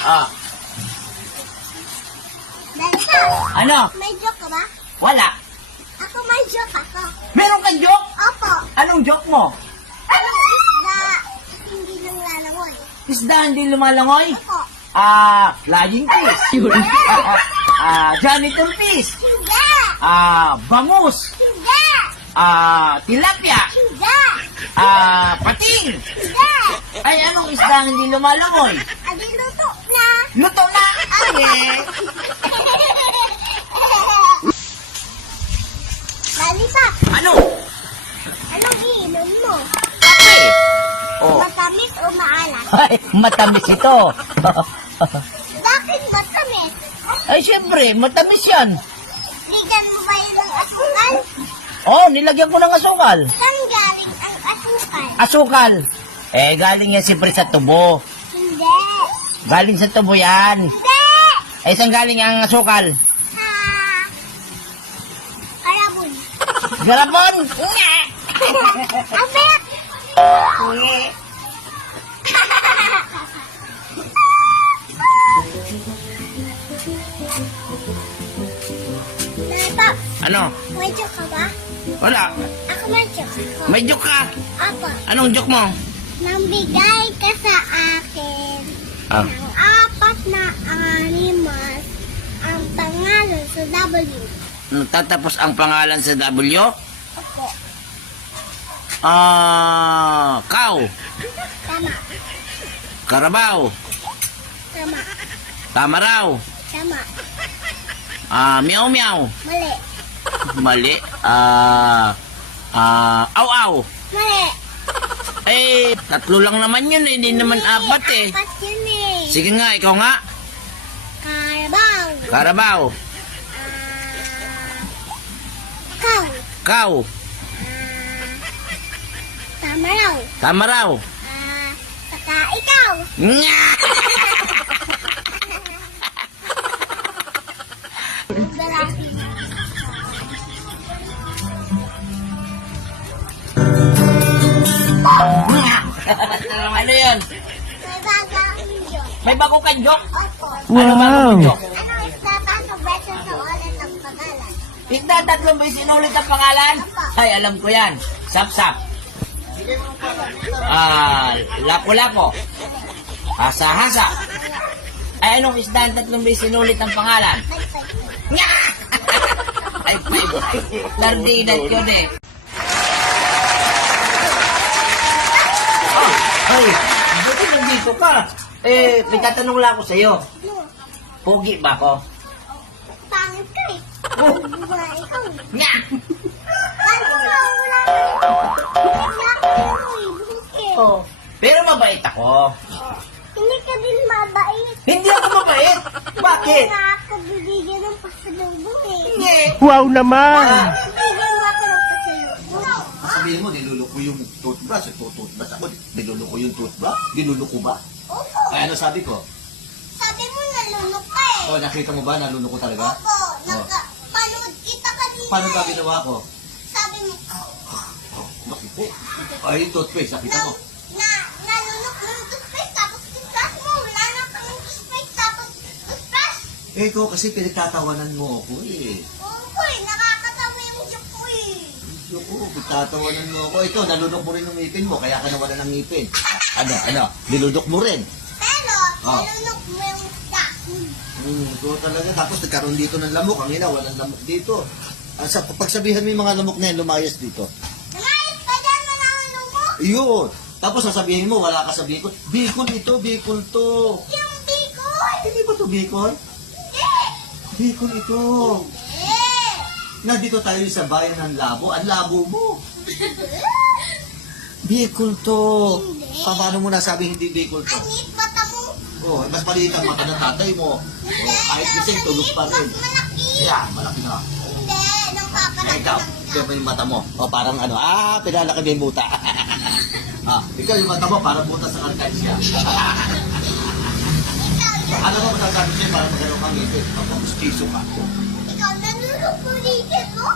Ah, Danta, ano? may joke ka ba? Wala. Ako may joke ako. Meron kang joke? Opo. Anong joke mo? Anong isda hindi lang lalangoy? Isda hindi lumalangoy? Opo. Flying fish. Janitor fish. Hindi. Bangus. Hindi. Tilapia. Hindi. Pating. Hindi. Ay, anong isda ang hindi lumalangoy? Adi luto na. Luto na. Ay, Bali pa. ano? Anong iinom mo? Kape. Oh. Matamis o maalat? Ay, matamis ito. Bakit matamis? Ay, siyempre, matamis yan. Ligan mo ba yun ng asukal? Oh, nilagyan ko ng asukal. Saan galing ang asukal? Asukal. Galing yan siyempre sa tubo. Hindi. Galing sa tubo yan. Hindi. Saan galing ang asukal? Arabon. Garapon? Nga! Abet! Napa, Ano? may joke ka ba? Wala. Ako may joke ako. May joke ka. Apo, Anong joke mo? nambigay ka sa akin Ah. ng 4 na animals ang pangalan sa W. Tatapos ang pangalan sa W? Opo, Cow. tama. Karabaw. Tama. Tama raw. Tama. Meow meow. Mali. Mali. Aw aw. Mali. Tatlo lang naman yun eh. Hindi naman apat eh. 4 yun eh. Sige nga, ikaw nga. Karabaw. Karabaw. Ikaw. Cow. Tama raw. Tama raw. Saka ikaw. Nga! Lalaki. Ano yun? May baga akong joke. May bago kang joke? Opo. Ano bagong joke? Ano isda ba sa beses sa ulit ang pangalan? Isda, 3 beses inulit ang pangalan? Ay, alam ko yan. Sap-sap. Lapo-lapo. Hasa-hasa. Ay, anong isda ang 3 beses inulit ang pangalan? Nagpag. Nga! Ay, Nardinat yun eh. Ay, buti nandito ka. May tatanong lang ako sa'yo. Ano? Pogi ba ako? Pangit ka eh. Oh, Wala ikaw. nga! Paano ka wala ka? Wala ka eh. Bukit. Oh, pero mabait ako. Hindi ka din mabait. Hindi ako mabait. Bakit? Nakakabibigyan ng pasalubong eh. Hindi. Wow naman! Bibigyan mo ako ng pasalubong. Sabihin mo, niluluko yung toothbrush. Toothbrush ako, niluluko yung toothbrush. Niluluko ba? Opo. Ay, ano sabi ko? Sabi mo nalunok ka eh. Oh, nakita mo ba, naluluko talaga? Opo. Panood kita kanina Paano ba eh. ginawa ko? Sabi mo, Naku, ay, yung toothpaste, nakita mo. nalunok mo yung toothpaste tapos toothbrush mo. Wala na ka ng toothpaste tapos toothbrush. Ikaw kasi pinagtatawanan mo ako eh. Opo eh, nakakatawa yung joke ko eh. Naku, pinagtatawanan mo ako. Ito, nalunok mo rin ng ngipin mo, kaya ka nawalan ng ngipin. Ano, nilunok mo rin. Pero, Oh. nalunok mo yung dahon. Ito talaga. Tapos nagkaroon dito ng lamok. Ang ina, walang lamok dito. Pagsabihan mo yung mga lamok na yan, lumayas dito. Nangayos pa dyan mo nalunok? Yun. Tapos sasabihin mo, wala ka sa Bicol. Bicol ito, Bicol to. Yung bikol. Hindi ba to Bicol? Hindi. Bicol ito. Hindi. Nandito tayo sa bayan ng Labo. Ang labo mo. Bicol to. Paano mo nasabi hindi Bicol to? Anit mata mo. Oh, mas maliit ang mata ng tatay mo. Hindi. Oh, kahit gising, tulog pa rin. Mas malaki. Yeah, malaki na. Hindi. Nang papalaki Ikaw, ikaw ba yung mata mo? O parang ano, pinalaki ba yung buta? Ikaw yung mata mo, parang buta sa arkansya. Ano mo masasabi sa'yo para magkaroon kang ngipin? Pag-pustiso ka. Ikaw nanulog mo dito mo.